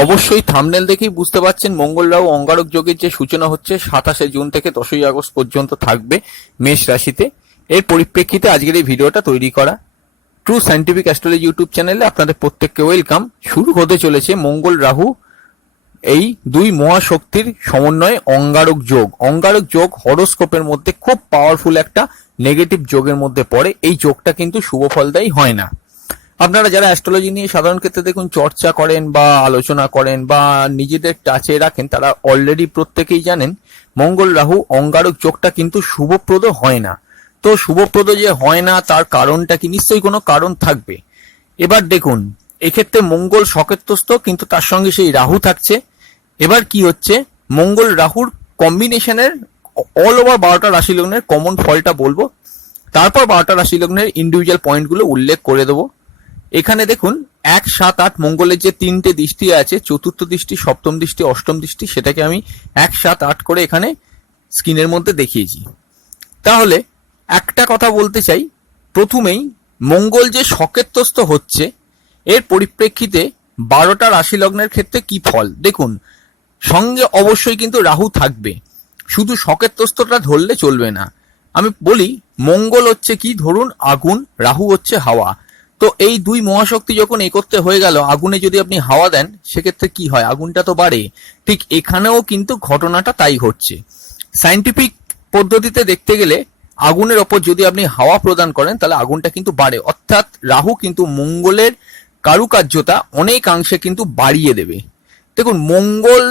অবশ্যই থাম্বনেল দেখেই বুঝতে পারছেন মঙ্গল রাহু অঙ্গারক যোগের যে সূচনা হচ্ছে 27শে জুন থেকে 10ই আগস্ট পর্যন্ত থাকবে মেষ রাশিতে। এর পরিপ্রেক্ষিতে আজকের এই ভিডিওটা তৈরি করা। ট্রু সায়েন্টিফিক অ্যাস্ট্রোলজি ইউটিউব চ্যানেলে আপনাদের প্রত্যেককে ওয়েলকাম। শুরু হতে চলেছে মঙ্গল রাহু এই দুই মহাশক্তির সমন্বয়ে অঙ্গারক যোগ। অঙ্গারক যোগ হরোস্কোপের মধ্যে খুব পাওয়ারফুল একটা নেগেটিভ যোগের মধ্যে পড়ে। এই যোগটা কিন্তু শুভ ফলদায়ী হয় না। আপনারা যারা অ্যাস্ট্রোলজি নিয়ে সাধারণ ক্ষেত্রে দেখুন চর্চা করেন বা আলোচনা করেন বা নিজেদের টাচে রাখেন, তারা অলরেডি প্রত্যেকেই জানেন মঙ্গল রাহু অঙ্গারক যোগটা কিন্তু শুভপ্রদ হয় না। তো শুভপ্রদ যে হয় না তার কারণটা কি? নিশ্চয়ই কোনো কারণ থাকবে। এবার দেখুন, এক্ষেত্রে মঙ্গল সকেতস্থ, কিন্তু তার সঙ্গে সেই রাহু থাকছে। এবার কি হচ্ছে, মঙ্গল রাহুর কম্বিনেশনের অল ওভার 12টা রাশি লগ্নের কমন ফলটা বলবো, তারপর 12টা রাশি লগ্নের ইন্ডিভিজুয়াল পয়েন্টগুলো উল্লেখ করে দেবো। এখানে দেখুন 1, 7, 8 মঙ্গলের যে তিনটে দৃষ্টি আছে, চতুর্থ দৃষ্টি, সপ্তম দৃষ্টি, অষ্টম দৃষ্টি, সেটাকে আমি 1, 7, 8 করে এখানে স্ক্রিনের মধ্যে দেখিয়েছি। তাহলে একটা কথা বলতে চাই, প্রথমেই মঙ্গল যে সকেতস্থ হচ্ছে এর পরিপ্রেক্ষিতে 12টা রাশি লগ্নের ক্ষেত্রে কি ফল দেখুন। সঙ্গে অবশ্যই কিন্তু রাহু থাকবে, শুধু সকেতস্থটা ধরলে চলবে না। আমি বলি মঙ্গল হচ্ছে কি, ধরুন আগুন, রাহু হচ্ছে হাওয়া। তো এই দুই মহাশক্তি যখন একত্রে হয়ে গেল, আগুনে যদি আপনি হাওয়া দেন সেক্ষেত্রে কি হয়? আগুনটা তো বাড়ে। ঠিক এখানেও কিন্তু ঘটনাটা তাই ঘটছে। সায়েন্টিফিক পদ্ধতিতে দেখতে গেলে আগুনের ওপর যদি আপনি হাওয়া প্রদান করেন তাহলে আগুনটা কিন্তু বাড়ে, অর্থাৎ রাহু কিন্তু মঙ্গলের কারুকার্যতা অনেকাংশে কিন্তু বাড়িয়ে দেবে। দেখুন মঙ্গল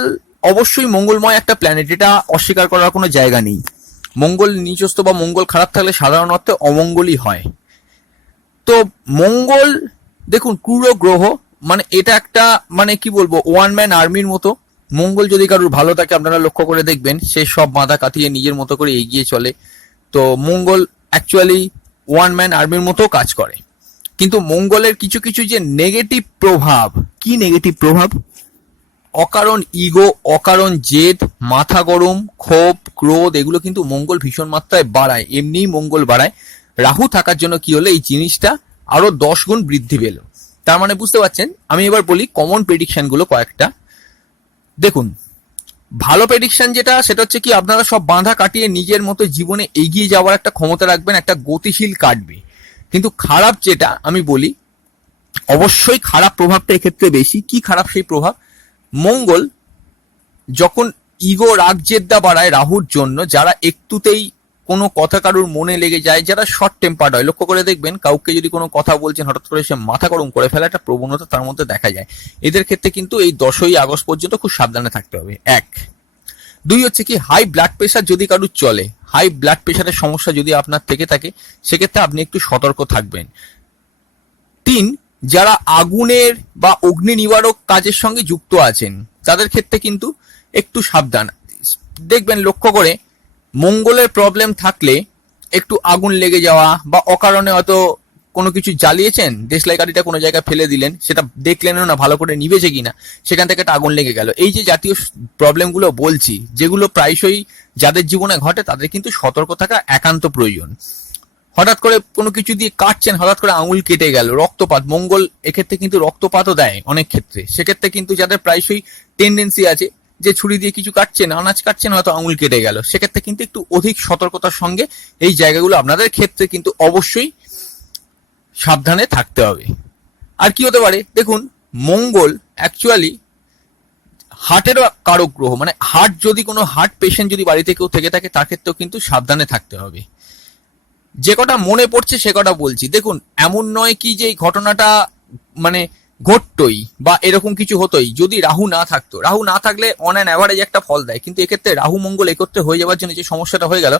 অবশ্যই মঙ্গলময় একটা প্ল্যানেট, এটা অস্বীকার করার কোনো জায়গা নেই। মঙ্গল নিচস্থ বা মঙ্গল খারাপ থাকলে সাধারণ অর্থে অমঙ্গলই হয়। তো মঙ্গল দেখুন ক্রূর গ্রহ, মানে এটা একটা মানে কি বলবো, ওয়ান ম্যান আর্মির মতো। মঙ্গল যদি কারোর ভালো থাকে আপনারা লক্ষ্য করে দেখবেন সে সব বাধা কাটিয়ে নিজের মতো করে এগিয়ে চলে। তো মঙ্গল অ্যাকচুয়ালি ওয়ান ম্যান আর্মির মতো কাজ করে। কিন্তু মঙ্গলের কিছু কিছু যে নেগেটিভ প্রভাব, কি নেগেটিভ প্রভাব? অকারণ ইগো, অকারণ জেদ, মাথা গরম, ক্ষোভ, ক্রোধ, এগুলো কিন্তু মঙ্গল ভীষণ মাত্রায় বাড়ায়। এমনিই মঙ্গল বাড়ায়, রাহু থাকার জন্য কি হলো এই জিনিসটা আরো 10 গুণ বৃদ্ধি পেল। তার মানে বুঝতে পারছেন। আমি এবার বলি কমন প্রেডিকশন গুলো কয়েকটা। দেখুন, ভালো প্রেডিকশন যেটা, সেটা হচ্ছে কি আপনারা সব বাধা কাটিয়ে নিজের মতো জীবনে এগিয়ে যাওয়ার একটা ক্ষমতা রাখবেন, একটা গতিশীল কাটবে। কিন্তু খারাপ যেটা আমি বলি, অবশ্যই খারাপ প্রভাবটা এক্ষেত্রে বেশি। কি খারাপ সেই প্রভাব? মঙ্গল যখন ইগো, রাগ, জেদ্দা বাড়ায় রাহুর জন্য, যারা একটুতেই কোনো কথা কারুর মনে লেগে যায়, যারা শর্ট টেম্পার্ড হয়, লক্ষ্য করে দেখবেন কাউকে যদি কোনো কথা বলছেন হঠাৎ করে সে মাথা গরম করে ফেলা একটা প্রবণতা তার মধ্যে দেখা যায়। এদের ক্ষেত্রে কিন্তু এই 10ই আগস্ট পর্যন্ত খুব সাবধানে থাকতে হবে। 1, 2 হচ্ছে কি হাই ব্লাড প্রেশার যদি কারুর চলে, হাই ব্লাড প্রেশারের সমস্যা যদি আপনার থেকে থাকে সেক্ষেত্রে আপনি একটু সতর্ক থাকবেন। 3, যারা আগুনের বা অগ্নি নিবারক কাজের সঙ্গে যুক্ত আছেন তাদের ক্ষেত্রে কিন্তু একটু সাবধান। দেখবেন লক্ষ্য করে মঙ্গলের প্রবলেম থাকলে একটু আগুন লেগে যাওয়া বা অকারণে হয়তো কোনো কিছু জ্বালিয়েছেন, দেশলাই কাঠিটা কোনো জায়গায় ফেলে দিলেন, সেটা দেখলেনও না ভালো করে নিভেছে কিনা, সেখান থেকে একটা আগুন লেগে গেল। এই যে জাতীয় প্রবলেমগুলো বলছি, যেগুলো প্রায়শই যাদের জীবনে ঘটে, তাদের কিন্তু সতর্ক থাকা একান্ত প্রয়োজন। হঠাৎ করে কোনো কিছু দিয়ে কাটছেন, হঠাৎ করে আঙুল কেটে গেল, রক্তপাত, মঙ্গল এক্ষেত্রে কিন্তু রক্তপাতও দেয় অনেক ক্ষেত্রে। সেক্ষেত্রে কিন্তু যাদের প্রায়শই টেন্ডেন্সি আছে যে ছুরি দিয়ে কিছু কাটছেন, আনাজ কাটছেন, হয়তো আঙুল কেটে গেল, সেক্ষেত্রে কিন্তু একটু অধিক সতর্কতার সঙ্গে এই জায়গাগুলো আপনাদের ক্ষেত্রে কিন্তু অবশ্যই সাবধানে থাকতে হবে। আর কি হতে পারে দেখুন, মঙ্গল অ্যাকচুয়ালি হার্টেরও কারক গ্রহ, মানে হার্ট যদি কোনো হার্ট পেশেন্ট যদি বাড়িতে কেউ থেকে থাকে তার ক্ষেত্রেও কিন্তু সাবধানে থাকতে হবে। যে কটা মনে পড়ছে সে কটা বলছি। দেখুন, এমন নয় কি যে এই ঘটনাটা মানে ঘটতই বা এরকম কিছু হতোই যদি রাহু না থাকতো। রাহু না থাকলে অন অ্যান অ্যাভারেজ একটা ফল দেয়, কিন্তু এক্ষেত্রে রাহু মঙ্গল একত্রে হয়ে যাওয়ার জন্য যে সমস্যাটা হয়ে গেল,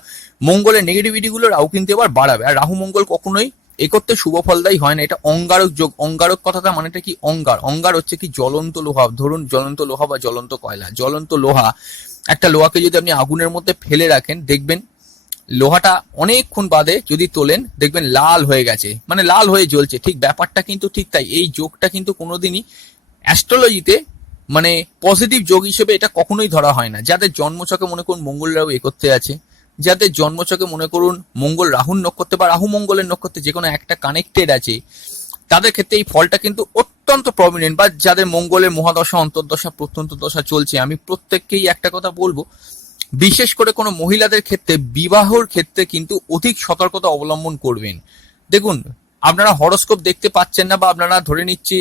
মঙ্গলের নেগেটিভিটি গুলো রাহু কিন্তু এবার বাড়াবে। আর রাহু মঙ্গল কখনোই একত্রে শুভ ফলদায়ী হয় না। এটা অঙ্গারক যোগ। অঙ্গারক কথাটা মানেটা কি? অঙ্গার। অঙ্গার হচ্ছে কি জ্বলন্ত লোহা। ধরুন জ্বলন্ত লোহা বা জ্বলন্ত কয়লা। জ্বলন্ত লোহা, একটা লোহাকে যদি আপনি আগুনের মধ্যে ফেলে রাখেন, দেখবেন লোহাটা অনেকক্ষণ বাদে যদি তোলেন দেখবেন লাল হয়ে গেছে, মানে লাল হয়ে জ্বলছে। ঠিক ব্যাপারটা কিন্তু ঠিক তাই। এই যোগটা কিন্তু কোনোদিনই অ্যাস্ট্রোলজিতে মানে পজিটিভ যোগ হিসেবে এটা কখনোই ধরা হয় না। যাদের জন্মছকে মনে করুন মঙ্গল রাহু একত্রে আছে, যাদের জন্মছকে মনে করুন মঙ্গল রাহুর নক্ষত্রে বা রাহু মঙ্গলের নক্ষত্রে যে কোনো একটা কানেক্টেড আছে, তাদের ক্ষেত্রে এই ফলটা কিন্তু অত্যন্ত প্রমিনেন্ট বা যাদের মঙ্গলের মহাদশা অন্তর্দশা প্রত্যন্ত দশা চলছে, আমি প্রত্যেককেই একটা কথা বলবো, বিশেষ করে কোনো মহিলাদের ক্ষেত্রে বিবাহর ক্ষেত্রে কিন্তু অধিক সতর্কতা অবলম্বন করবেন। দেখুন, আপনারা হরোস্কোপ দেখতে পাচ্ছেন না, বা আপনারা ধরে নিচ্ছি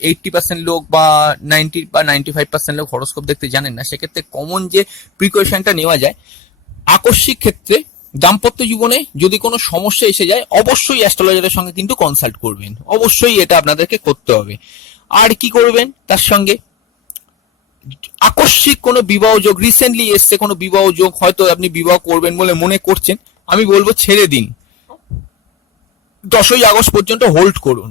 80% লোক বা 90 বা 95% লোক হরোস্কোপ দেখতে জানেন না, সেক্ষেত্রে কমন যে প্রিকশনটা নেওয়া যায়, আকস্মিক ক্ষেত্রে দাম্পত্য জীবনে যদি কোনো সমস্যা এসে যায় অবশ্যই অ্যাস্ট্রোলজারের সঙ্গে কিন্তু কনসাল্ট করবেন, অবশ্যই এটা আপনাদেরকে করতে হবে। আর কি করবেন তার সঙ্গে, আকস্মিক কোনো বিবাহ যোগ রিসেন্টলি এসছে, কোনো বিবাহ যোগ হয়তো আপনি বিবাহ করবেন বলে মনে করছেন, আমি বলবো ছেড়ে দিন, 10ই আগস্ট পর্যন্ত হোল্ড করুন।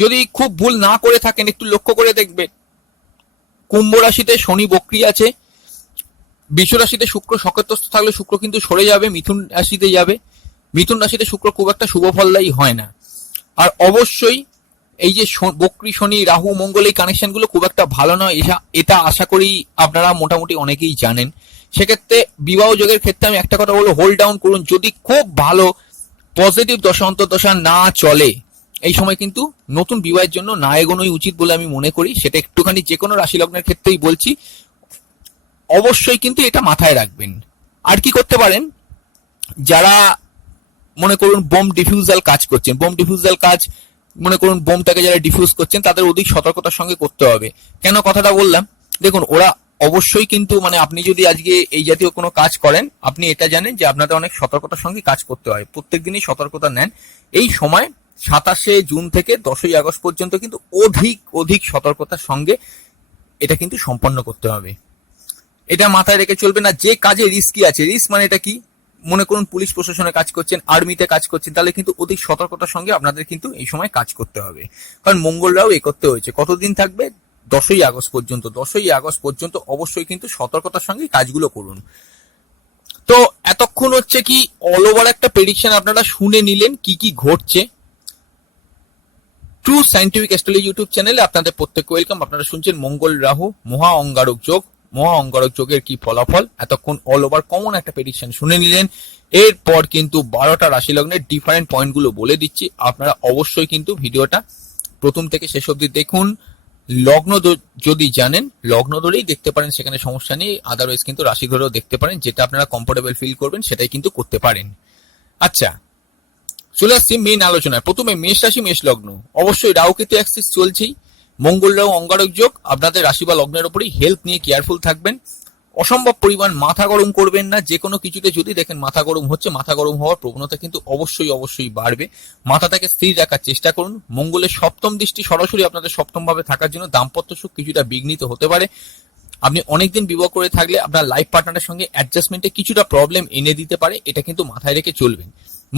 যদি খুব ভুল না করে থাকেন একটু লক্ষ্য করে দেখবেন, কুম্ভ রাশিতে শনি বক্রী আছে, বৃষ রাশিতে শুক্র সকেতস্থ থাকলে শুক্র কিন্তু সরে যাবে, মিথুন রাশিতে যাবে, মিথুন রাশিতে শুক্র খুব একটা শুভ ফলদায়ী হয় না। আর অবশ্যই এই যে বক্রী শনি রাহু মঙ্গল এই কানেকশনগুলো খুব একটা ভালো নয়, এটা আশা করি আপনারা মোটামুটি অনেকেই জানেন। সেক্ষেত্রে বিবাহ যোগের ক্ষেত্রে আমি একটা কথা বলবো, হোল্ড ডাউন করুন। যদি খুব ভালো পজিটিভ দশা অন্তর্দশা না চলে, এই সময় কিন্তু নতুন বিবাহের জন্য না এগোনোই উচিত বলে আমি মনে করি। সেটা একটুখানি যে কোনো রাশি লগ্নের ক্ষেত্রেই বলছি, অবশ্যই কিন্তু এটা মাথায় রাখবেন। আর কি করতে পারেন, যারা মনে করুন বোম ডিফিউজাল কাজ করছেন, বোম ডিফিউজাল কাজ মনে করুন বোমটাকে যারা ডিফিউজ করছেন তাদের অধিক সতর্কতার সঙ্গে করতে হবে। কেন কথাটা বললাম, দেখুন ওরা অবশ্যই কিন্তু মানে আপনি যদি আজকে এই জাতীয় কোনো কাজ করেন, আপনি এটা জানেন যে আপনাদের অনেক সতর্কতার সঙ্গে কাজ করতে হয়, প্রত্যেক দিনই সতর্কতা নেন। এই সময় 27শে জুন থেকে 10ই আগস্ট পর্যন্ত কিন্তু অধিক সতর্কতার সঙ্গে এটা কিন্তু সম্পন্ন করতে হবে। এটা মাথায় রেখে চলবে না। যে কাজে রিস্কি আছে, রিস্ক মানে এটা কি, মনে করুন পুলিশ প্রশাসনে কাজ করছেন, আর্মিতে কাজ করছেন, তাহলে কিন্তু অধিক সতর্কতার সঙ্গে আপনাদের কিন্তু এই সময় কাজ করতে হবে। কারণ মঙ্গলরাও এ করতে হয়েছে, কতদিন থাকবে, 10ই আগস্ট পর্যন্ত। 10ই আগস্ট পর্যন্ত অবশ্যই কিন্তু সতর্কতার সঙ্গে কাজগুলো করুন। তো এতক্ষণ হচ্ছে কি অল ওভার একটা প্রেডিকশন আপনারা শুনে নিলেন কি কি ঘটছে। ট্রু সায়েন্টিফিক অ্যাস্ট্রোলজি ইউটিউব চ্যানেলে আপনাদের প্রত্যেককে ওয়েলকাম। আপনারা শুনছেন মঙ্গল রাহু মহা অঙ্গারক যোগ, মহা অঙ্গারক যোগের কি ফলাফল। এতক্ষণ অল ওভার কমন একটা প্রেডিকশন শুনে নিলেন। এরপর কিন্তু 12টা রাশি লগ্নের ডিফারেন্ট পয়েন্টগুলো বলে দিচ্ছি, আপনারা অবশ্যই কিন্তু ভিডিওটা প্রথম থেকে শেষ অবধি দেখুন। লগ্ন যদি জানেন লগ্ন ধরেই দেখতে পারেন, সেখানে সমস্যা নেই, আদারওয়াইজ কিন্তু রাশি ধরেও দেখতে পারেন, যেটা আপনারা কমফোর্টেবল ফিল করবেন সেটাই কিন্তু করতে পারেন। আচ্ছা, চলে আসছি মেইন আলোচনায়। প্রথমে মেষ রাশি মেষ লগ্ন, অবশ্যই রাহু কেতু অ্যাক্সিস চলছেই, মঙ্গল রাহু অঙ্গারক যোগ, আপনাদের রাশি বা লগ্নের উপরই হেলথ নিয়ে কেয়ারফুল থাকবেন। অসম্ভব পরিমাণ মাথা গরম করবেন না। যে কোনো কিছুতে যদি দেখেন মাথা গরম হচ্ছে, মাথা গরম হওয়ার প্রবণতা কিন্তু অবশ্যই বাড়বে। মাথাটাকে স্থির রাখার চেষ্টা করুন। মঙ্গলের সপ্তম দৃষ্টি সরাসরি আপনাদের সপ্তম ভাবে থাকার জন্য দাম্পত্য সুখ কিছুটা বিঘ্নিত হতে পারে। আপনি অনেকদিন বিবাহ করে থাকলে আপনার লাইফ পার্টনারের সঙ্গে অ্যাডজাস্টমেন্টে কিছুটা প্রবলেম এনে দিতে পারে, এটা কিন্তু মাথায় রেখে চলবেন।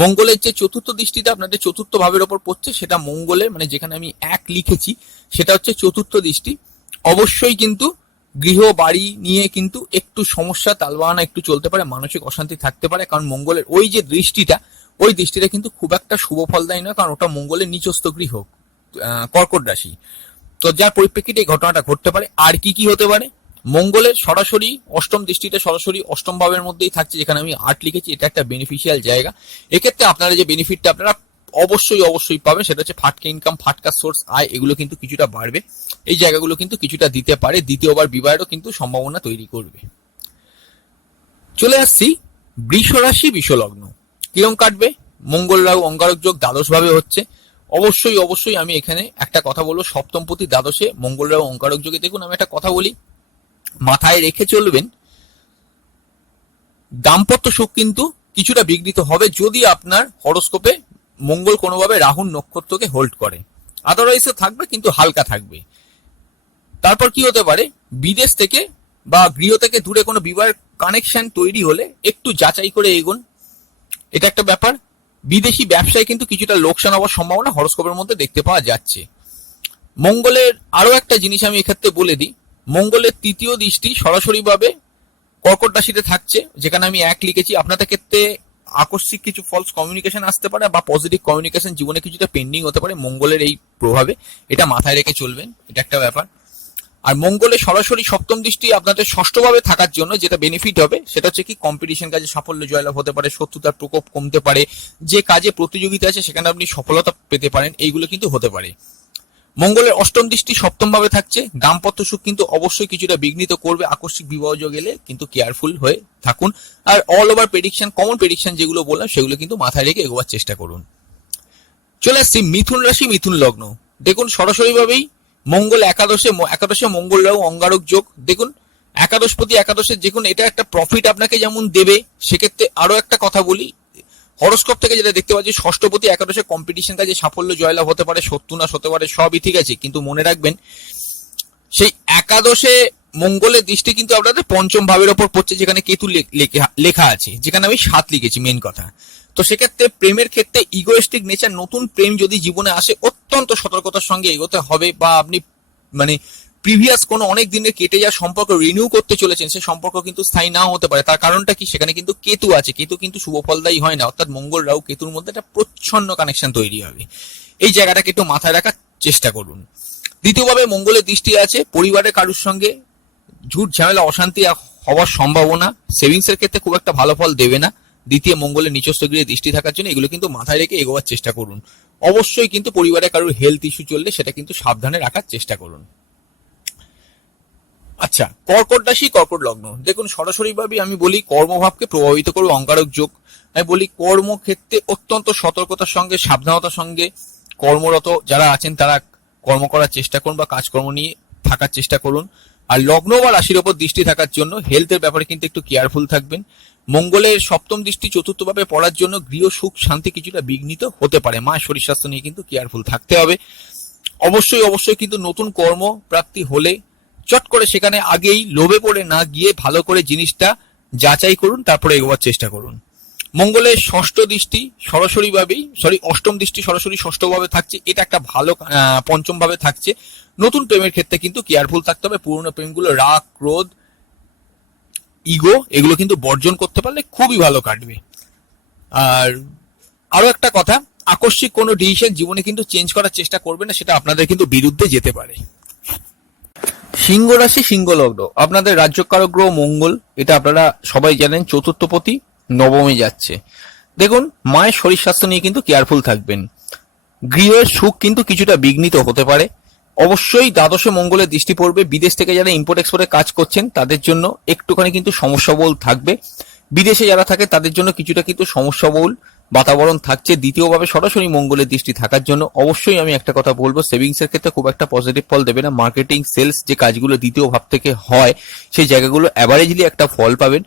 মঙ্গলের যে চতুর্থ দৃষ্টিটা আপনাদের চতুর্থ ভাবের ওপর পড়ছে, সেটা মঙ্গলের মানে যেখানে আমি 1 লিখেছি সেটা হচ্ছে চতুর্থ দৃষ্টি। অবশ্যই কিন্তু গৃহ বাড়ি নিয়ে কিন্তু একটু সমস্যা তালবাহানা একটু চলতে পারে, মানসিক অশান্তি থাকতে পারে, কারণ মঙ্গলের ওই যে দৃষ্টিটা, ওই দৃষ্টিটা কিন্তু খুব একটা শুভ ফলদায়ী নয়, কারণ ওটা মঙ্গলের নিচস্থ গৃহ কর্কট রাশি। তো যার পরিপ্রেক্ষিতে এই ঘটনাটা ঘটতে পারে। আর কি হতে পারে, মঙ্গলের সরাসরি অষ্টম দৃষ্টিটা সরাসরি অষ্টম ভাবের মধ্যেই থাকছে, যেখানে আমি 8 লিখেছি, এটা একটা বেনিফিশিয়াল জায়গা। এক্ষেত্রে আপনারা যে বেনিফিটটা আপনারা অবশ্যই পাবেন সেটা হচ্ছে ফাটকা ইনকাম, ফাটকা সোর্স আয়, এগুলো কিন্তু কিছুটা বাড়বে। এই জায়গাগুলো কিন্তু কিছুটা দিতে পারে, দ্বিতীয়বার বিবাহেরও কিন্তু সম্ভাবনা তৈরি করবে। চলে আসছি বৃষ রাশি বৃষ লগ্ন, কিরম কাটবে। মঙ্গল রাহু অঙ্গারক যোগ দ্বাদশ ভাবে হচ্ছে। অবশ্যই আমি এখানে একটা কথা বলবো, সপ্তম প্রতি দ্বাদশে মঙ্গল রাহু অঙ্গারক যোগে। দেখুন আমি একটা কথা বলি, মাথায় রেখে চলবেন, দাম্পত্য সুখ কিন্তু কিছুটা বিঘ্নিত হবে যদি আপনার হরোস্কোপে মঙ্গল কোনোভাবে রাহুর নক্ষত্রকে হোল্ড করে, আদারওয়াইজ থাকবে কিন্তু হালকা থাকবে। তারপর কি হতে পারে, বিদেশ থেকে বা গৃহ থেকে দূরে কোনো বিবাহের কানেকশন তৈরি হলে একটু যাচাই করে এগোন, এটা একটা ব্যাপার। বিদেশি ব্যবসায় কিন্তু কিছুটা লোকসান হওয়ার সম্ভাবনা হরোস্কোপের মধ্যে দেখতে পাওয়া যাচ্ছে। মঙ্গলের আরো একটা জিনিস আমি এক্ষেত্রে বলে দিই, মঙ্গলের তৃতীয় দৃষ্টি সরাসরিভাবে কর্কট রাশিতে থাকছে, যেখানে আমি 1 লিখেছি। আপনাদের ক্ষেত্রে আকস্মিক কিছু ফলস কমিউনিকেশন আসতে পারে বা পজিটিভ কমিউনিকেশন জীবনে কিছুটা পেন্ডিং হতে পারে মঙ্গলের এই প্রভাবে, এটা মাথায় রেখে চলবেন, এটা একটা ব্যাপার। আর মঙ্গলের সরাসরি সপ্তম দৃষ্টি আপনাদের ষষ্ঠভাবে থাকার জন্য যেটা বেনিফিট হবে সেটা হচ্ছে কি, কম্পিটিশন কাজে সাফল্য জয়লাভ হতে পারে, শত্রুতার প্রকোপ কমতে পারে, যে কাজে প্রতিযোগিতা আছে সেখানে আপনি সফলতা পেতে পারেন, এইগুলো কিন্তু হতে পারে। মঙ্গলের অষ্টম দৃষ্টি সপ্তম ভাবে থাকছে, দাম্পত্য সুখ কিন্তু অবশ্যই কিছুটা বিঘ্নিত করবে, আকস্মিক বিবাহযোগ এলে কিন্তু কেয়ারফুল হয়ে থাকুন। আর all over prediction, common prediction যেগুলো বললাম সেগুলো কিন্তু মাথায় রেখে এগোবার চেষ্টা করুন। চলে আসছি মিথুন রাশি, মিথুন লগ্ন। দেখুন সরাসরি ভাবেই মঙ্গল একাদশে মঙ্গল রাহু অঙ্গারক যোগ। দেখুন একাদশপতি একাদশে দেখুন এটা একটা প্রফিট আপনাকে যেমন দেবে, সেক্ষেত্রে আরো একটা কথা বলি, হরোস্কোপ থেকে যেটা দেখতে পাচ্ছি ষষ্ঠপতি একাদশে কম্পিটিশন কাজে সাফল্য জয়লাভ হতে পারে, শত্রু নাশ হতে পারে, সবই ঠিক আছে, কিন্তু মনে রাখবেন সেই একাদশে মঙ্গলের দৃষ্টি কিন্তু আপনাদের পঞ্চম ভাবের ওপর পড়ছে, যেখানে কেতু লেখা আছে, যেখানে আমি 7 লিখেছি মেন কথা। তো সেক্ষেত্রে প্রেমের ক্ষেত্রে ইগোয়েস্টিক নেচার, নতুন প্রেম যদি জীবনে আসে অত্যন্ত সতর্কতার সঙ্গে এগোতে হবে, বা আপনি মানে প্রিভিয়াস কোনো অনেক দিনের কেটে যাওয়া সম্পর্ক রিনিউ করতে চলেছেন, সেই সম্পর্ক কিন্তু স্থায়ী নাও হতে পারে। তার কারণটা কি, সেখানে কিন্তু কেতু আছে, কেতু কিন্তু শুভ ফলদায়ী হয় না, অর্থাৎ মঙ্গল রাহু কেতুর মধ্যে একটা প্রচ্ছন্ন কানেকশন তৈরি হবে। এই জায়গাটাকে একটু মাথায় রাখার চেষ্টা করুন। দ্বিতীয়ভাবে মঙ্গলের দৃষ্টি আছে পরিবারের কারুর সঙ্গে ঝুট ঝামেলা অশান্তি হওয়ার সম্ভাবনা, সেভিংস এর ক্ষেত্রে খুব একটা ভালো ফল দেবে না। দ্বিতীয় মঙ্গলের নিচস্থ গৃহে দৃষ্টি থাকার জন্য এগুলো কিন্তু মাথায় রেখে এগোবার চেষ্টা করুন। অবশ্যই কিন্তু পরিবারে কারোর হেলথ ইস্যু চললে সেটা কিন্তু সাবধানে রাখার চেষ্টা করুন। আচ্ছা, কর্কট রাশি, কর্কট লগ্ন। দেখুন সরাসরি ভাবে আমি বলি কর্মভাবকে প্রভাবিত করবে অঙ্গারক যোগ। আমি বলি কর্মক্ষেত্রে অত্যন্ত সতর্কতার সঙ্গে সাবধানতার সঙ্গে কর্মরত যারা আছেন তারা কর্ম করার চেষ্টা করুন, বা কাজকর্ম নিয়ে থাকার চেষ্টা করুন। আর লগ্ন বা রাশির ওপর দৃষ্টি থাকার জন্য হেলথের ব্যাপারে কিন্তু একটু কেয়ারফুল থাকবেন। মঙ্গলের সপ্তম দৃষ্টি চতুর্থভাবে পড়ার জন্য গৃহ সুখ শান্তি কিছুটা বিঘ্নিত হতে পারে, মায়ের শরীর স্বাস্থ্য নিয়ে কিন্তু কেয়ারফুল থাকতে হবে। অবশ্যই কিন্তু নতুন কর্ম প্রাপ্তি হলে চট করে সেখানে আগেই লোভে পড়ে না গিয়ে ভালো করে জিনিসটা যাচাই করুন, তারপরে এগোবার চেষ্টা করুন। মঙ্গলের অষ্টম দৃষ্টি সরাসরি ষষ্ঠভাবে থাকছে, এটা একটা ভালো পঞ্চম ভাবে থাকছে। নতুন প্রেমের ক্ষেত্রে কিন্তু কেয়ারফুল থাকতে হবে, পুরনো প্রেমগুলো রাগ ক্রোধ ইগো এগুলো কিন্তু বর্জন করতে পারলে খুবই ভালো কাটবে। আর আরো একটা কথা, আকস্মিক কোনো ডিসিশন জীবনে কিন্তু চেঞ্জ করার চেষ্টা করবে না, সেটা আপনাদের কিন্তু বিরুদ্ধে যেতে পারে। সিংহ রাশি, সিংহ লগ্ন। আপনাদের রাজ্যকারক গ্রহ মঙ্গল, এটা আপনারা সবাই জানেন চতুর্থপতি নবমে যাচ্ছে। দেখুন মায়ের শরীর স্বাস্থ্য নিয়ে কিন্তু কেয়ারফুল থাকবেন। গৃহের সুখ কিন্তু কিছুটা বিঘ্নিত হতে পারে। অবশ্যই দ্বাদশে মঙ্গলের দৃষ্টি পড়বে, বিদেশ থেকে যারা ইম্পোর্ট এক্সপোর্টে কাজ করছেন তাদের জন্য একটুখানি কিন্তু সমস্যাবহুল থাকবে। বিদেশে যারা থাকে তাদের জন্য কিছুটা কিন্তু সমস্যাবহুল বাতাবরণ থাকছে। দ্বিতীয়ভাবে সরাসরি মঙ্গলের দৃষ্টি থাকার জন্য অবশ্যই আমি একটা কথা বলবো, সেভিংস এর ক্ষেত্রে খুব একটা পজিটিভ ফল দেবে না। মার্কেটিং সেলস যে কাজগুলো দ্বিতীয় ভাব থেকে হয় সেই জায়গাগুলো অ্যাভারেজলি একটা ফল পাবেন,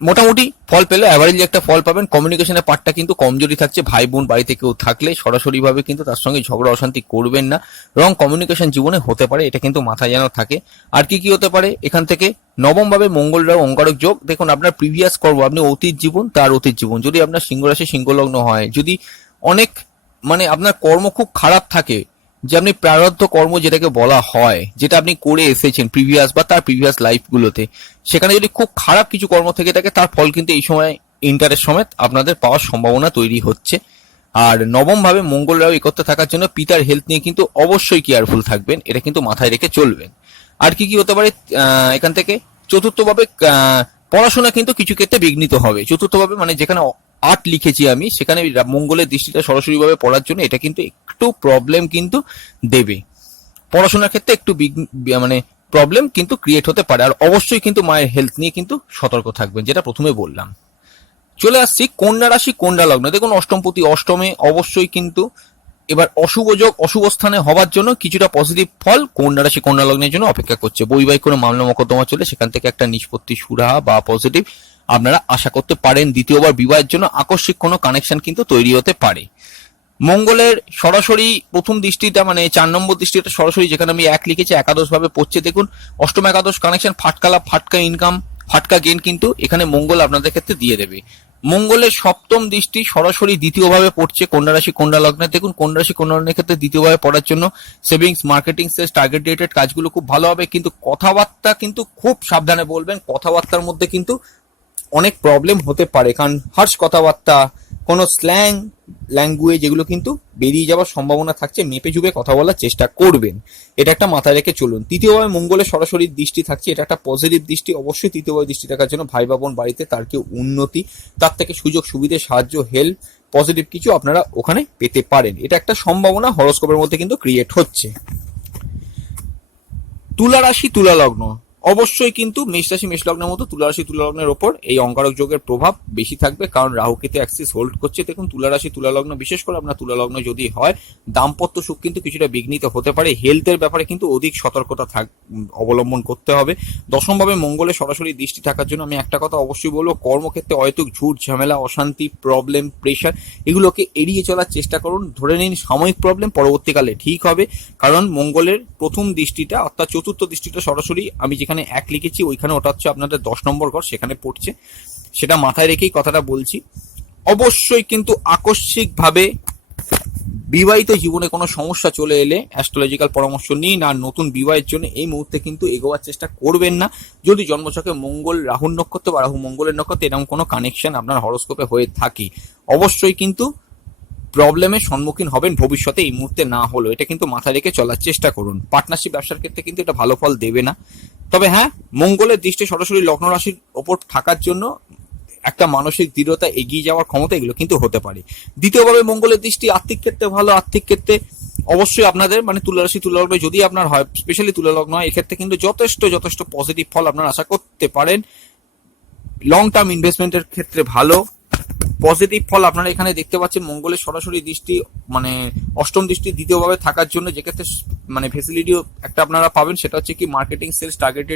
মোটামুটি ফল পেলে অ্যাভারেজলি একটা ফল পাবেন। কমিউনিকেশনের পার্টটা কিন্তু কমজোরি থাকছে, ভাই বোন বাড়িতে কেউ থাকলে সরাসরি ভাবে কিন্তু তার সঙ্গে ঝগড়া অশান্তি করবেন না, রং কমিউনিকেশন জীবনে হতে পারে, এটা কিন্তু মাথায় যেন থাকে। আর কি হতে পারে এখান থেকে, নবম ভাবে মঙ্গল রাহু অঙ্গারক যোগ। দেখুন আপনার প্রিভিয়াস কর্ম, আপনি অতীত জীবন তার অতীত জীবন, যদি আপনার সিংহ রাশি সিংহ লগ্ন হয়, যদি অনেক আপনার কর্ম খুব খারাপ থাকে, যে আপনি প্রারব্ধ কর্ম যেটাকে বলা হয়, যেটা আপনি করে এসেছেন প্রিভিয়াস বা তার প্রিভিয়াস লাইফগুলোতে, সেখানে যদি খুব খারাপ কিছু কর্ম থেকে থাকে তার ফল কিন্তু এই সময় ইন্টারেস্ট সমেত আপনাদের পাওয়ার সম্ভাবনা তৈরি হচ্ছে। আর নবম ভাবে মঙ্গল রাহু একত্রে থাকার জন্য পিতার হেলথ নিয়ে কিন্তু অবশ্যই কেয়ারফুল থাকবেন, এটা কিন্তু মাথায় রেখে চলবেন। আর কি হতে পারে এখান থেকে, চতুর্থ ভাবে পড়াশোনা কিন্তু কিছু ক্ষেত্রে বিঘ্নিত হবে। চতুর্থ ভাবে যেখানে আর্ট লিখেছি আমি, সেখানে মঙ্গলের দৃষ্টিটা সরাসরি ভাবে পড়ার জন্য এটা কিন্তু একটু প্রবলেম কিন্তু দেবে, পড়াশোনার ক্ষেত্রে একটু প্রবলেম কিন্তু ক্রিয়েট হতে পারে। আর অবশ্যই কিন্তু মায়ের হেলথ নিয়ে কিন্তু সতর্ক থাকবেন, যেটা প্রথমে বললাম। চলে আসছি কন্যা রাশি, কন্যা লগ্ন। দেখুন অষ্টমপতি অষ্টমে, অবশ্যই কিন্তু এবার অশুভ যোগ অশুভ স্থানে হওয়ার জন্য কিছুটা পজিটিভ ফল কন্যা রাশি কন্যা লগ্নের জন্য অপেক্ষা করছে। বৈবাহিক কোনো মামলা মোকদ্দমা চলে, সেখান থেকে একটা নিষ্পত্তি সুরাহা বা পজিটিভ আপনারা আশা করতে পারেন। দ্বিতীয়বার বিবাহের জন্য আকস্মিক কোনো কানেকশন কিন্তু তৈরি হতে পারে। মঙ্গলের সরাসরি প্রথম দৃষ্টিটা 4 নম্বর দৃষ্টিটা সরাসরি, যেখানে আমি 1 লিখেছি, একাদশ ভাবে পড়ছে। দেখুন অষ্টম একাদশ কানেকশন, ফাটকা লাভ, ফাটকা ইনকাম, ফাটকা গেন কিন্তু এখানে মঙ্গল আপনাদের ক্ষেত্রে দিয়ে দেবে। মঙ্গলের সপ্তম দৃষ্টি সরাসরি দ্বিতীয়ভাবে পড়ছে কন্যা রাশি কন্যা লগ্নে। দেখুন কন্যা রাশি কন্যা লগ্নের ক্ষেত্রে দ্বিতীয়ভাবে পড়ার জন্য savings marketing sales target related কাজগুলো খুব ভালো হবে, কিন্তু কথাবার্তা কিন্তু খুব সাবধানে বলবেন। কথাবার্তার মধ্যে কিন্তু অনেক প্রবলেম হতে পারে, কারণ হার্শ কথাবার্তা, কোনো স্ল্যাং ল্যাঙ্গুয়েজ এগুলো কিন্তু বেরিয়ে যাওয়ার সম্ভাবনা থাকছে। মেপে ঝুপে কথা বলার চেষ্টা করবেন, এটা একটা মাথায় রেখে চলুন। তৃতীয়ভাবে মঙ্গলের সরাসরি দৃষ্টি থাকছে, এটা একটা পজিটিভ দৃষ্টি। অবশ্যই তৃতীয়ভাবে দৃষ্টি থাকার জন্য ভাই বোন বাড়িতে তার কেউ উন্নতি, তার থেকে সুযোগ সুবিধে সাহায্য হেল্প পজিটিভ কিছু আপনারা ওখানে পেতে পারেন। এটা একটা সম্ভাবনা হরোস্কোপের মধ্যে কিন্তু ক্রিয়েট হচ্ছে। তুলা রাশি তুলা লগ্ন, অবশ্যই কিন্তু মেষ রাশি মেষ লগ্নের মতো তুলা রাশি তুলা লগ্নের ওপর এই অঙ্গারক যোগের প্রভাব বেশি থাকবে, কারণ রাহু কেতু অ্যাক্সিস হোল্ড করছে। দেখুন তুলা রাশি তুলা লগ্ন, বিশেষ করে আপনার তুলা লগ্ন যদি হয়, দাম্পত্য সুখ কিন্তু কিছুটা বিঘ্নিত হতে পারে। হেলথের ব্যাপারে কিন্তু অধিক সতর্কতা অবলম্বন করতে হবে। দশমভাবে মঙ্গলের সরাসরি দৃষ্টি থাকার জন্য আমি একটা কথা অবশ্যই বলবো, কর্মক্ষেত্রে অহেতুক ঝুট ঝামেলা অশান্তি প্রবলেম প্রেশার এগুলোকে এড়িয়ে চলার চেষ্টা করুন। ধরে নিন সাময়িক প্রবলেম পরবর্তীকালে ঠিক হবে, কারণ মঙ্গলের প্রথম দৃষ্টিটা অর্থাৎ চতুর্থ দৃষ্টিটা সরাসরি আমি যেখানে 1 লিখেছি ওইখানে ওটা হচ্ছে আপনাদের 10 নম্বর ঘর, সেখানে পড়ছে। সেটা মাথায় রেখেই কথাটা বলছি। অবশ্যই কিন্তু আকস্মিকভাবে বিবাহিত জীবনে কোনো সমস্যা চলে এলে অ্যাস্ট্রোলজিক্যাল পরামর্শ নিন, আর নতুন বিবাহের জন্য এই মুহূর্তে কিন্তু এগোবার চেষ্টা করবেন না যদি জন্মছকে মঙ্গল রাহুর নক্ষত্র বা রাহু মঙ্গলের নক্ষত্রে এরকম কোনো কানেকশন আপনার হরোস্কোপে হয়ে থাকে। অবশ্যই কিন্তু প্রবলেমের সম্মুখীন হবেন ভবিষ্যতে, এই মুহূর্তে না হলো এটা কিন্তু মাথায় রেখে চলার চেষ্টা করুন। পার্টনারশিপ ব্যবসার ক্ষেত্রে কিন্তু এটা ভালো ফল দেবে না। তবে হ্যাঁ, মঙ্গলের দৃষ্টি সরাসরি লগ্ন রাশির ওপর থাকার জন্য একটা মানসিক দৃঢ়তা, এগিয়ে যাওয়ার ক্ষমতা এগুলো কিন্তু হতে পারে। দ্বিতীয়ভাবে মঙ্গলের দৃষ্টি আর্থিক ক্ষেত্রে ভালো। আর্থিক ক্ষেত্রে অবশ্যই আপনাদের মানে তুলা রাশি তুলা লগ্ন যদি আপনার হয়, স্পেশালি তুলা লগ্ন হয়, এক্ষেত্রে কিন্তু যথেষ্ট পজিটিভ ফল আপনারা আশা করতে পারেন। লং টার্ম ইনভেস্টমেন্টের ক্ষেত্রে ভালো পজিটিভ ফল আপনারা এখানে দেখতে পাচ্ছেন। মঙ্গলের সরাসরি দৃষ্টি মানে অষ্টম দৃষ্টি দ্বিতীয়ভাবে থাকার জন্য যে ক্ষেত্রে মানে ফেসিলিটিও একটা আপনারা পাবেন, সেটা হচ্ছে কি মার্কেটিং সেলস টার্গেট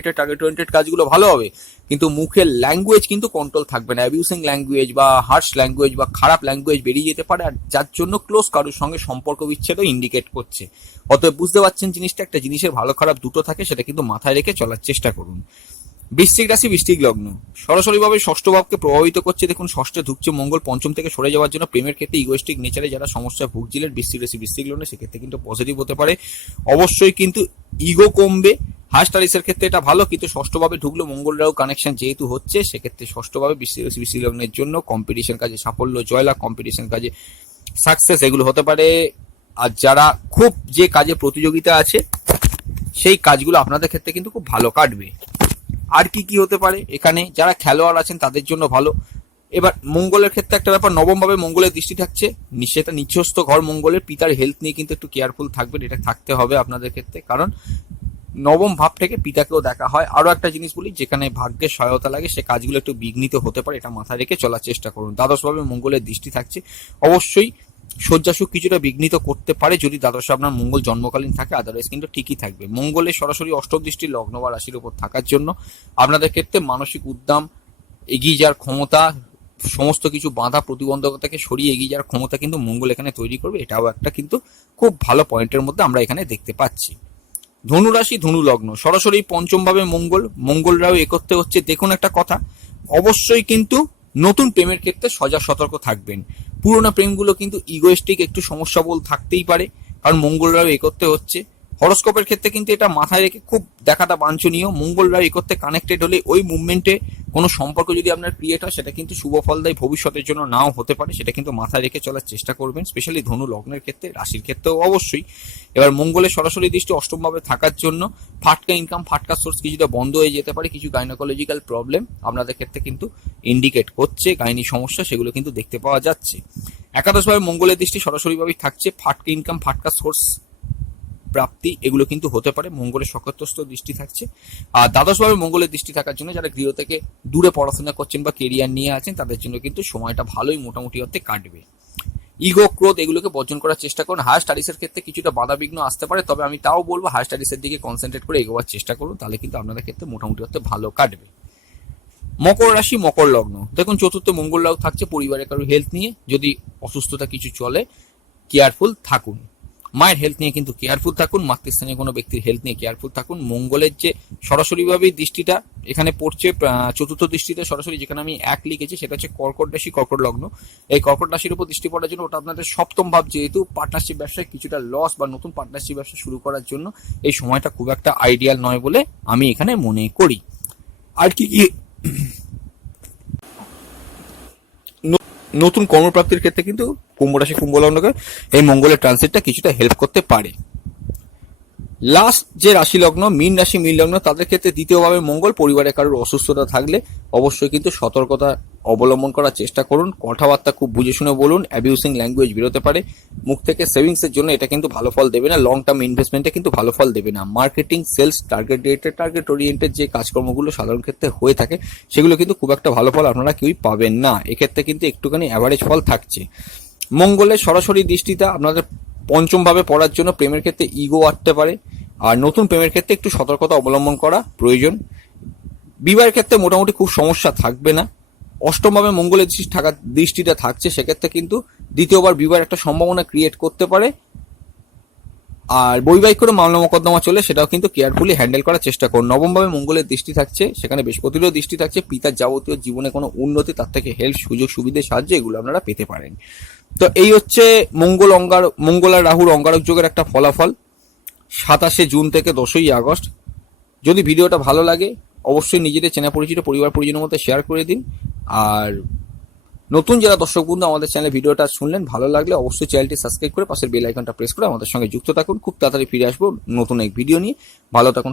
ওরিয়েন্টেড কাজগুলো ভালো হবে, কিন্তু মুখের ল্যাঙ্গুয়েজ কিন্তু কন্ট্রোল থাকবে না। অ্যাবিউসিং ল্যাঙ্গুয়েজ বা হার্শ ল্যাঙ্গুয়েজ বা খারাপ ল্যাঙ্গুয়েজ বেরিয়ে যেতে পারে, আর যার জন্য ক্লোজ কারোর সঙ্গে সম্পর্ক বিচ্ছেদও ইন্ডিকেট করছে। অতএব বুঝতে পারছেন জিনিসটা, একটা জিনিসের ভালো খারাপ দুটো থাকে, সেটা কিন্তু মাথায় রেখে চলার চেষ্টা করুন। বৃশ্চিক রাশি বৃশ্চিক লগ্ন সরাসরিভাবে ষষ্ঠ ভাবকে প্রভাবিত করছে। দেখুন ষষ্ঠে ঢুকছে মঙ্গল, পঞ্চম থেকে সরে যাওয়ার জন্য প্রেমের ক্ষেত্রে ইগোয়েস্টিক নেচারে যারা সমস্যা ভুগছিলেন বৃশ্চিক রাশি বৃশ্চিক লগ্নে, সেক্ষেত্রে কিন্তু পজিটিভ হতে পারে। অবশ্যই কিন্তু ইগো কমবে। হার্স্টারিসের ক্ষেত্রে এটা ভালো, কিন্তু ষষ্ঠভাবে ঢুকলো মঙ্গলরাও কানেকশন যেহেতু হচ্ছে, সেক্ষেত্রে ষষ্ঠভাবে বৃশ্চিক রাশি বৃশ্চিক লগ্নের জন্য কম্পিটিশন কাজে সাফল্য, জয়লাভ, কম্পিটিশন কাজে সাকসেস এগুলো হতে পারে। আর যারা খুব যে কাজে প্রতিযোগিতা আছে সেই কাজগুলো আপনাদের ক্ষেত্রে কিন্তু খুব ভালো কাটবে। আর কি হতে পারে এখানে, যারা খেলোয়াড় আছেন তাদের জন্য ভালো। এবার মঙ্গলের ক্ষেত্রে একটা ব্যাপার, নবম ভাবে মঙ্গলের দৃষ্টি থাকছে, সেটা নিচস্থ ঘর মঙ্গলের, পিতার হেলথ নিয়ে কিন্তু একটু কেয়ারফুল থাকবেন, এটা থাকতে হবে আপনাদের ক্ষেত্রে, কারণ নবম ভাব থেকে পিতাকেও দেখা হয়। আরো একটা জিনিস বলি, যেখানে ভাগ্যের সহায়তা লাগে সে কাজগুলো একটু বিঘ্নিত হতে পারে, এটা মাথায় রেখে চলার চেষ্টা করুন। দ্বাদশ ভাবে মঙ্গলের দৃষ্টি থাকছে, অবশ্যই শয্যাসুখ কিছুটা বিঘ্নিত করতে পারে যদি দ্বাদশে আপনার মঙ্গল জন্মকালীন থাকে, আদারওয়াইজ কিন্তু ঠিকই থাকবে। মঙ্গলের সরাসরি অষ্টম দৃষ্টি লগ্ন বা রাশির উপর থাকার জন্য আপনাদের ক্ষেত্রে মানসিক উদ্যম, এগিয়ে যাওয়ার ক্ষমতা, সমস্ত কিছু বাধা প্রতিবন্ধকতাকে সরিয়ে এগিয়ে যাওয়ার ক্ষমতা কিন্তু মঙ্গল এখানে তৈরি করবে, এটাও একটা কিন্তু খুব ভালো পয়েন্টের মধ্যে আমরা এখানে দেখতে পাচ্ছি। ধনু রাশি ধনু লগ্ন সরাসরি পঞ্চম ভাবে মঙ্গলরাও একত্রে হচ্ছে। দেখুন একটা কথা, অবশ্যই কিন্তু নতুন প্রেমের ক্ষেত্রে সজাগ সতর্ক থাকবেন। পুরোনো প্রেমগুলো কিন্তু ইগোয়েস্টিক একটু সমস্যা বল থাকতেই পারে, কারণ মঙ্গলরাও একত্রে হচ্ছে। হরোস্কোপের ক্ষেত্রে কিন্তু এটা মাথায় রেখে খুব দেখাটা বাঞ্ছনীয়। মঙ্গলরাও একত্রে কানেক্টেড হলে ওই মুভমেন্টে কোনো সম্পর্ক যদি আপনার ক্রিয়েট হয়, সেটা কিন্তু শুভ ফল দেয়, ভবিষ্যতের জন্য নাও হতে পারে, সেটা কিন্তু মাথায় রেখে চলার চেষ্টা করবেন, স্পেশালি ধনু লগ্নের ক্ষেত্রে, রাশির ক্ষেত্রেও অবশ্যই। এবার মঙ্গলের সরাসরি দৃষ্টি অষ্টম ভাবে থাকার জন্য ফাটকা ইনকাম, ফাটকা সোর্স কিছুটা বন্ধ হয়ে যেতে পারে। কিছু গাইনোকোলজিক্যাল প্রবলেম আপনাদের ক্ষেত্রে কিন্তু ইন্ডিকেট করছে, গাইনি সমস্যা সেগুলো কিন্তু দেখতে পাওয়া যাচ্ছে। একাদশ ভাবে মঙ্গলের দৃষ্টি সরাসরিভাবে থাকছে, ফাটকা ইনকাম, ফাটকা সোর্স প্রাপ্তি এগুলো কিন্তু হতে পারে। মঙ্গলের সক্ষত্রস্থ দৃষ্টি থাকছে। আর দ্বাদশভাবে মঙ্গলের দৃষ্টি থাকার জন্য যারা গৃহ থেকে দূরে পড়াশোনা করছেন বা কেরিয়ার নিয়ে আছেন, তাদের জন্য কিন্তু সময়টা ভালোই মোটামুটি হতে কাটবে। ইগো ক্রোধ এগুলোকে বর্জন করার চেষ্টা করুন। হায়ার স্টাডিজের ক্ষেত্রে কিছুটা বাধা বিঘ্ন আসতে পারে, তবে আমি তাও বলবো হায়ার স্টাডিজের দিকে কনসেন্ট্রেট করে এগোবার চেষ্টা করুন, তাহলে কিন্তু আপনাদের ক্ষেত্রে মোটামুটি হতে ভালো কাটবে। মকর রাশি মকর লগ্ন দেখুন চতুর্থ মঙ্গলরাও থাকছে, পরিবারের কারো হেলথ নিয়ে যদি অসুস্থতা কিছু চলে কেয়ারফুল থাকুন। মায়ের হেলথ নিয়ে কিন্তু কেয়ারফুল থাকুন, মাতৃস্থানীয় কোনো ব্যক্তির হেলথ নিয়ে কেয়ারফুল থাকুন। মঙ্গলের যে সরাসরিভাবে দৃষ্টিটা এখানে পড়ছে, চতুর্থ দৃষ্টিতে সরাসরি যেখানে আমি 1 লিখেছি, সেটা হচ্ছে কর্কট রাশি কর্কট লগ্ন। এই কর্কট রাশির উপর দৃষ্টি পড়ার জন্য ওটা আপনাদের সপ্তম ভাব, যেহেতু পার্টনারশিপ ব্যবসায় কিছুটা লস বা নতুন পার্টনারশিপ ব্যবসা শুরু করার জন্য এই সময়টা খুব একটা আইডিয়াল নয় বলে আমি এখানে মনে করি। আর কি নতুন কর্মপ্রাপ্তির ক্ষেত্রে কিন্তু কুম্ভ রাশি কুম্ভ লগ্নকে এই মঙ্গলের ট্রানজিটটা কিছুটা হেল্প করতে পারে। লাস্ট যে রাশি লগ্ন মীন রাশি মীন লগ্ন, তাদের ক্ষেত্রে দ্বিতীয়ভাবে মঙ্গল, পরিবারে কারোর অসুস্থতা থাকলে অবশ্যই কিন্তু সতর্কতা অবলম্বন করার চেষ্টা করুন। কথাবার্তা খুব বুঝে শুনে বলুন, অ্যাবিউসিং ল্যাঙ্গুয়েজ বেরোতে পারে মুখ থেকে। সেভিংসের জন্য এটা কিন্তু ভালো ফল দেবে না, লং টার্ম ইনভেস্টমেন্টে কিন্তু ভালো ফল দেবে না। মার্কেটিং, সেলস, টার্গেট ওরিয়েন্টেড যে কাজকর্মগুলো সাধারণ ক্ষেত্রে হয়ে থাকে সেগুলো কিন্তু খুব একটা ভালো ফল আপনারা কেউই পাবেন না। এক্ষেত্রে কিন্তু একটুখানি অ্যাভারেজ ফল থাকছে। মঙ্গলের সরাসরি দৃষ্টিটা আপনাদের পঞ্চম ভাবে পড়ার জন্য প্রেমের ক্ষেত্রে ইগো আসতে পারে, আর নতুন প্রেমের ক্ষেত্রে একটু সতর্কতা অবলম্বন করা প্রয়োজন। বিবাহের ক্ষেত্রে মোটামুটি খুব সমস্যা থাকবে না। অষ্টমভাবে মঙ্গলের দৃষ্টিটা থাকছে, সেক্ষেত্রে কিন্তু দ্বিতীয়বার বিবাহের একটা সম্ভাবনা ক্রিয়েট করতে পারে। আর বৈবাহিক করে মামলা মোকদ্দমা চলে, সেটাও কিন্তু কেয়ারফুলি হ্যান্ডেল করার চেষ্টা করুন। নবমভাবে মঙ্গলের দৃষ্টি থাকছে, সেখানে বৃহস্পতিরও দৃষ্টি থাকছে। পিতার যাবতীয় জীবনে কোনো উন্নতি, তার থেকে হেল্প, সুযোগ সুবিধে, সাহায্য এগুলো আপনারা পেতে পারেন। তো এই হচ্ছে মঙ্গল আর রাহুর অঙ্গারক যোগের একটা ফলাফল 27 জুন থেকে 10ই আগস্ট। যদি ভিডিওটা ভালো লাগে অবশ্যই নিজেদের চেনা পরিচিত পরিবার পরিজনের মধ্যে শেয়ার করে দিন। আর নতুন যারা দর্শক বন্ধু আমাদের চ্যানেলে ভিডিওটা শুনলেন, ভালো লাগলে অবশ্যই চ্যানেলটি সাবস্ক্রাইব করে পাশের বেল আইকনটা প্রেস করে আমাদের সঙ্গে যুক্ত থাকুন। খুব তাড়াতাড়ি ফিরে আসবো নতুন এক ভিডিও নিয়ে। ভালো থাকুন।